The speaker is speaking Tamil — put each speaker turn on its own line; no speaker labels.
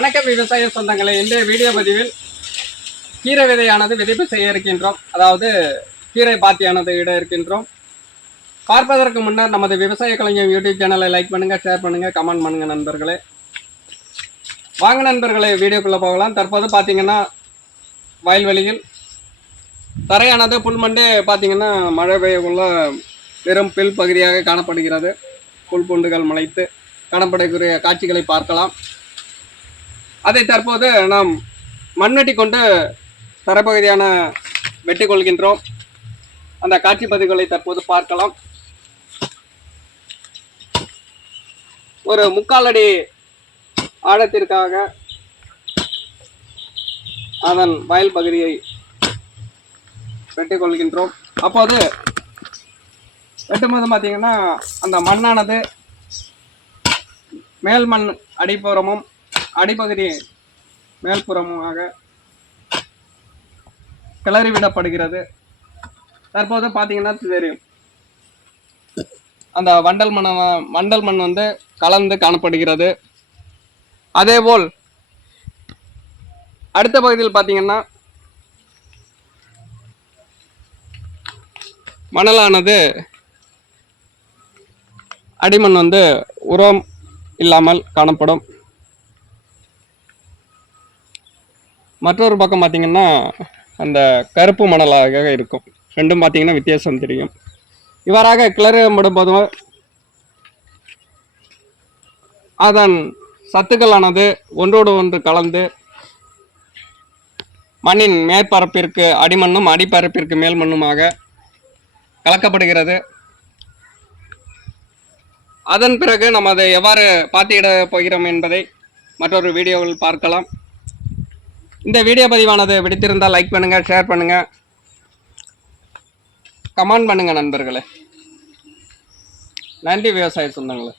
வணக்கம் விவசாய சொந்தங்களே இன்றைய வீடியோ பதிவில் கீரை விதையானது விதைப்பு செய்ய இருக்கின்றோம். அதாவது கீரை பாத்தியானது இட இருக்கின்றோம். பார்ப்பதற்கு முன்னர் நமது விவசாய கலைஞர் யூடியூப் சேனலை லைக் பண்ணுங்க ஷேர் பண்ணுங்க கமெண்ட் பண்ணுங்க நண்பர்களே. வாங்க நண்பர்களே வீடியோக்குள்ளே போகலாம். தற்போது பார்த்தீங்கன்னா வயல்வெளியில் தரையானது புல்மண்டே பார்த்தீங்கன்னா மழை பெய்யக்குள்ள வெறும் பில் பகுதியாக காணப்படுகிறது. புல் பூண்டுகள் முளைத்து காணப்படக்கூடிய காட்சிகளை பார்க்கலாம். அதை தற்போது நாம் மண்வெட்டி கொண்டு தரப்பகுதியான வெட்டி கொள்கின்றோம். அந்த காட்சி பதிவுகளை தற்போது பார்க்கலாம். ஒரு முக்கால் அடி ஆழத்திற்காக அதன் வயல் பகுதியை வெட்டிக் கொள்கின்றோம். அப்போது வெட்டும்போது பார்த்தீங்கன்னா அந்த மண்ணானது மேல் மண் அடிப்புறமும் அடிப்பகுதி மேல்புறமாக கிளறிவிடப்படுகிறது. தற்போது பார்த்தீங்கன்னா தெரியும். அந்த வண்டல் மண் வண்டல் மண் வந்து கலந்து காணப்படுகிறது. அதேபோல் அடுத்த பகுதியில் பார்த்தீங்கன்னா மணலானது அடிமண் வந்து உரம் இல்லாமல் காணப்படும். மற்றொரு பக்கம் பார்த்தீங்கன்னா அந்த கருப்பு மணலாக இருக்கும். ரெண்டும் பார்த்தீங்கன்னா வித்தியாசம் தெரியும். இவ்வாறாக கிளறப்படும் போதும் அதன் சத்துக்களானது ஒன்றோடு ஒன்று கலந்து மண்ணின் மேற்பரப்பிற்கு அடிமண்ணும் அடிப்பரப்பிற்கு மேல் மண்ணுமாக கலக்கப்படுகிறது. அதன் பிறகு நம்ம அதை எவ்வாறு பாத்தியிட போகிறோம் என்பதை மற்றொரு வீடியோவில் பார்க்கலாம். இந்த வீடியோ பதிவானது பிடித்திருந்தால் லைக் பண்ணுங்க ஷேர் பண்ணுங்க. கமெண்ட் பண்ணுங்க நண்பர்களே. நன்றி விவசாய சொந்தங்களே.